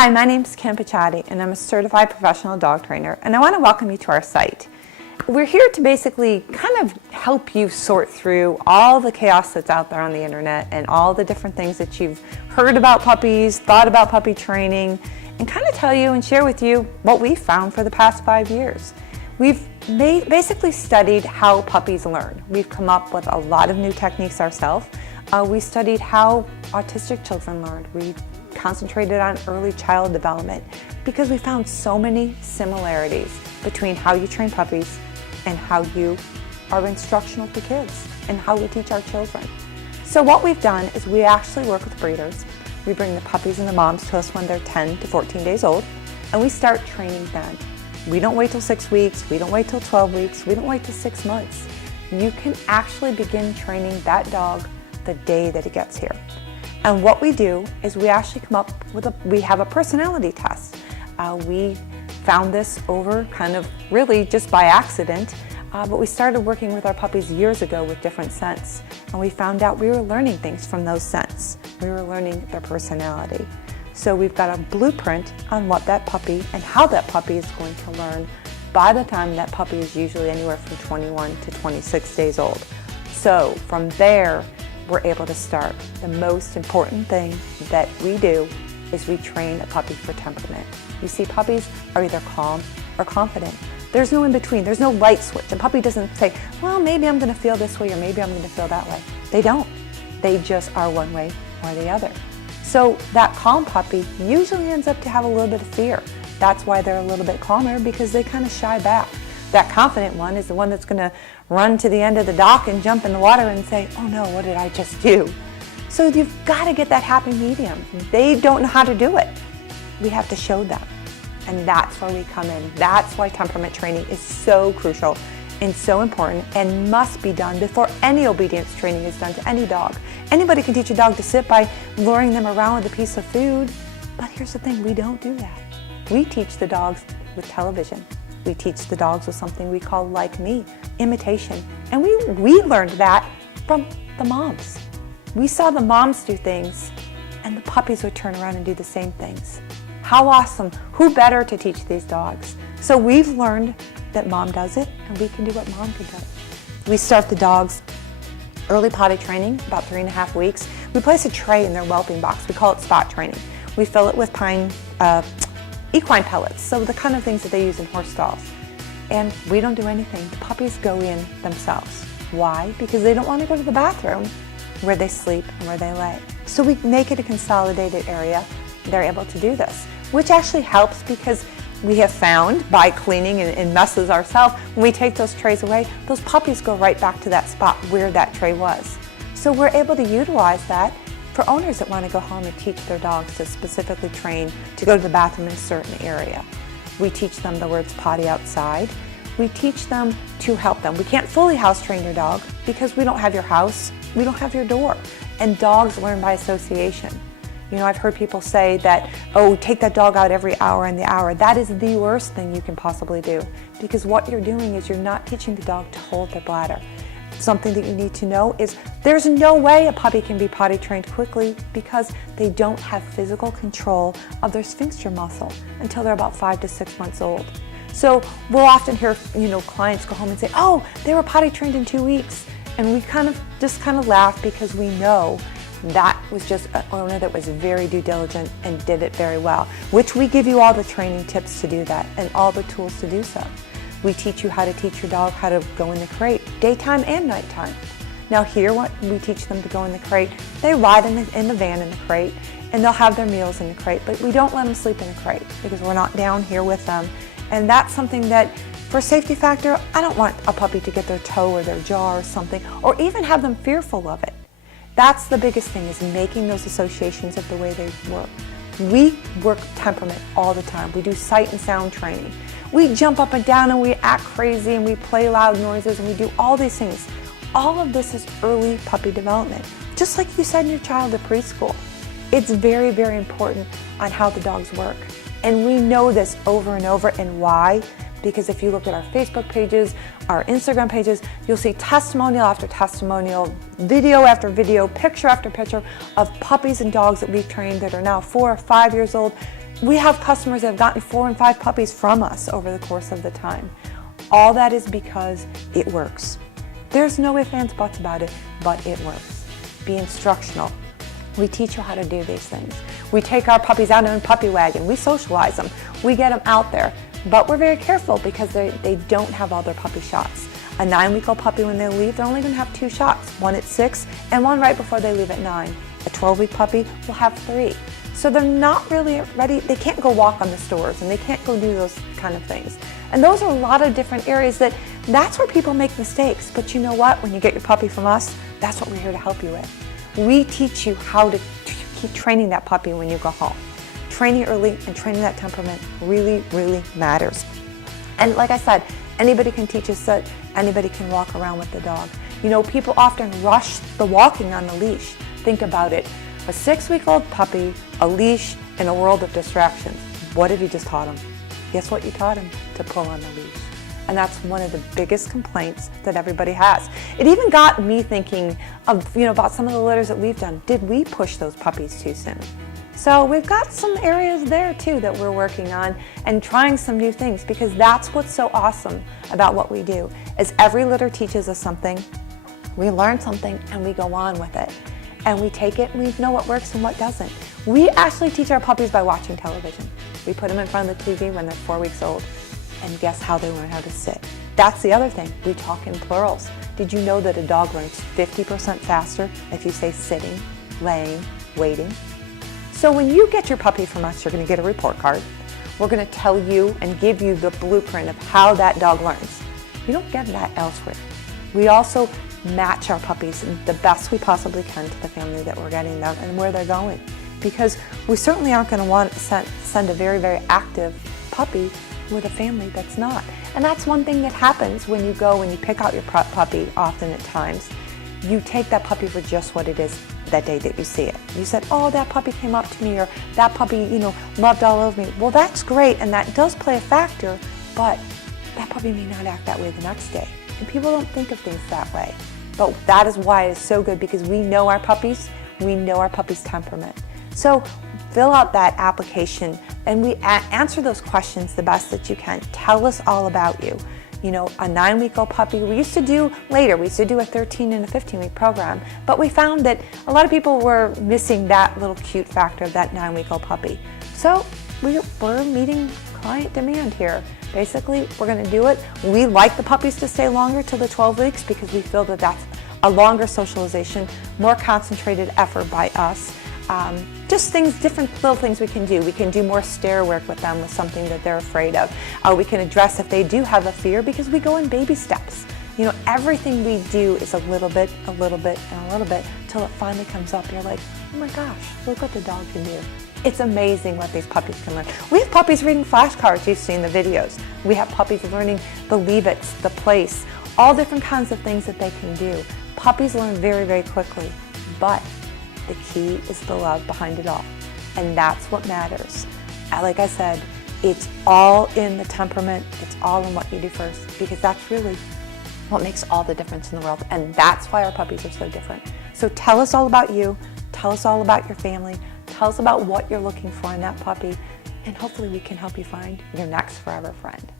Hi, my name is Kim Pichatti, and I'm a certified professional dog trainer, and I want to welcome you to our site. We're here to basically kind of help you sort through all the chaos that's out there on the internet and all the different things that you've heard about puppies, thought about puppy training, and kind of tell you and share with you what we've found for the past 5 years. We've basically studied how puppies learn. We've come up with a lot of new techniques ourselves. We studied how autistic children learn. We concentrated on early child development because we found so many similarities between how you train puppies and how you are instructional to kids and how we teach our children. So what we've done is we actually work with breeders. We bring the puppies and the moms to us when they're 10 to 14 days old, and we start training then. We don't wait till 6 weeks, we don't wait till 12 weeks, we don't wait till 6 months. You can actually begin training that dog the day that it gets here. And what we do is we actually come up with we have a personality test. We found this over kind of really just by accident, but we started working with our puppies years ago with different scents, and we found out we were learning things from those scents. We were learning their personality. So we've got a blueprint on what that puppy and how that puppy is going to learn by the time that puppy is usually anywhere from 21 to 26 days old. So from there, we're able to start. The most important thing that we do is we train a puppy for temperament. You see, puppies are either calm or confident. There's no in between. There's no light switch. A puppy doesn't say, well, maybe I'm going to feel this way or maybe I'm going to feel that way. They don't. They just are one way or the other. So that calm puppy usually ends up to have a little bit of fear. That's why they're a little bit calmer, because they kind of shy back. That confident one is the one that's going to run to the end of the dock and jump in the water and say, oh no, what did I just do? So you've got to get that happy medium. They don't know how to do it. We have to show them. And that's where we come in. That's why temperament training is so crucial and so important and must be done before any obedience training is done to any dog. Anybody can teach a dog to sit by luring them around with a piece of food. But here's the thing, we don't do that. We teach the dogs with television. We teach the dogs with something we call like me, imitation. And we learned that from the moms. We saw the moms do things and the puppies would turn around and do the same things. How awesome. Who better to teach these dogs? So we've learned that mom does it and we can do what mom can do. We start the dogs early potty training, about 3.5 weeks. We place a tray in their whelping box. We call it spot training. We fill it with equine pellets, so the kind of things that they use in horse stalls. And we don't do anything. The puppies go in themselves. Why? Because they don't want to go to the bathroom where they sleep and where they lay. So we make it a consolidated area. They're able to do this, which actually helps because we have found by cleaning and messes ourselves, when we take those trays away, those puppies go right back to that spot where that tray was. So we're able to utilize that for owners that want to go home and teach their dogs to specifically train to go to the bathroom in a certain area. We teach them the words potty outside. We teach them to help them. We can't fully house train your dog because we don't have your house, we don't have your door. And dogs learn by association. You know, I've heard people say that, oh, take that dog out every hour in the hour. That is the worst thing you can possibly do, because what you're doing is you're not teaching the dog to hold their bladder. Something that you need to know is there's no way a puppy can be potty trained quickly because they don't have physical control of their sphincter muscle until they're about 5 to 6 months old. So we'll often hear, clients go home and say, oh, they were potty trained in 2 weeks. And we kind of laugh because we know that was just an owner that was very due diligent and did it very well, which we give you all the training tips to do that and all the tools to do so. We teach you how to teach your dog how to go in the crate, daytime and nighttime. Now here, what we teach them to go in the crate, they ride in the van in the crate, and they'll have their meals in the crate, but we don't let them sleep in the crate because we're not down here with them. And that's something that, for safety factor, I don't want a puppy to get their toe or their jaw or something, or even have them fearful of it. That's the biggest thing, is making those associations of the way they work. We work temperament all the time. We do sight and sound training. We jump up and down and we act crazy and we play loud noises and we do all these things. All of this is early puppy development. Just like you send your child to preschool. It's very, very important on how the dogs work. And we know this over and over, and why? Because if you look at our Facebook pages, our Instagram pages, you'll see testimonial after testimonial, video after video, picture after picture of puppies and dogs that we've trained that are now 4 or 5 years old, We have customers that have gotten 4 and 5 puppies from us over the course of the time. All that is because it works. There's no ifs, ands, buts about it, but it works. Be instructional. We teach you how to do these things. We take our puppies out in a puppy wagon. We socialize them. We get them out there. But we're very careful because they don't have all their puppy shots. A 9-week-old puppy, when they leave, they're only going to have 2 shots, one at 6 and one right before they leave at 9. A 12-week puppy will have 3. So they're not really ready. They can't go walk on the stores and they can't go do those kind of things. And those are a lot of different areas that's where people make mistakes. But you know what? When you get your puppy from us, that's what we're here to help you with. We teach you how to keep training that puppy when you go home. Training early and training that temperament really, really matters. And like I said, anybody can teach us that. Anybody can walk around with the dog. You know, people often rush the walking on the leash. Think about it. A 6-week-old puppy, a leash, in a world of distractions. What have you just taught him? Guess what you taught him? To pull on the leash. And that's one of the biggest complaints that everybody has. It even got me thinking of, about some of the litters that we've done. Did we push those puppies too soon? So we've got some areas there too that we're working on and trying some new things, because that's what's so awesome about what we do, is every litter teaches us something, we learn something, and we go on with it. And we take it and we know what works and what doesn't. We actually teach our puppies by watching television. We put them in front of the TV when they're 4 weeks old, and guess how they learn how to sit. That's the other thing. We talk in plurals. Did you know that a dog learns 50% faster if you say sitting, laying, waiting? So when you get your puppy from us, you're going to get a report card. We're going to tell you and give you the blueprint of how that dog learns. You don't get that elsewhere. We also match our puppies the best we possibly can to the family that we're getting them and where they're going. Because we certainly aren't going to want to send a very, very active puppy with a family that's not. And that's one thing that happens when you go and you pick out your puppy often at times. You take that puppy for just what it is that day that you see it. You said, oh, that puppy came up to me, or that puppy, loved all over me. Well, that's great, and that does play a factor, but that puppy may not act that way the next day. And people don't think of things that way. But that is why it is so good, because we know our puppies, we know our puppy's temperament. So fill out that application and we answer those questions the best that you can. Tell us all about you. A 9-week-old puppy, we used to do later, we used to do a 13 and a 15-week program, but we found that a lot of people were missing that little cute factor of that 9-week-old puppy. So we're meeting client demand here. Basically, we're going to do it. We like the puppies to stay longer till the 12 weeks because we feel that that's a longer socialization, more concentrated effort by us. Just different little things we can do. We can do more stare work with them with something that they're afraid of. We can address if they do have a fear, because we go in baby steps. Everything we do is a little bit, and a little bit, till it finally comes up. You're like, oh my gosh, look what the dog can do. It's amazing what these puppies can learn. We have puppies reading flashcards. You've seen the videos. We have puppies learning the leave-its, the place, all different kinds of things that they can do. Puppies learn very, very quickly, but the key is the love behind it all. And that's what matters. Like I said, it's all in the temperament. It's all in what you do first, because that's really what makes all the difference in the world. And that's why our puppies are so different. So tell us all about you. Tell us all about your family. Tell us about what you're looking for in that puppy. And hopefully we can help you find your next forever friend.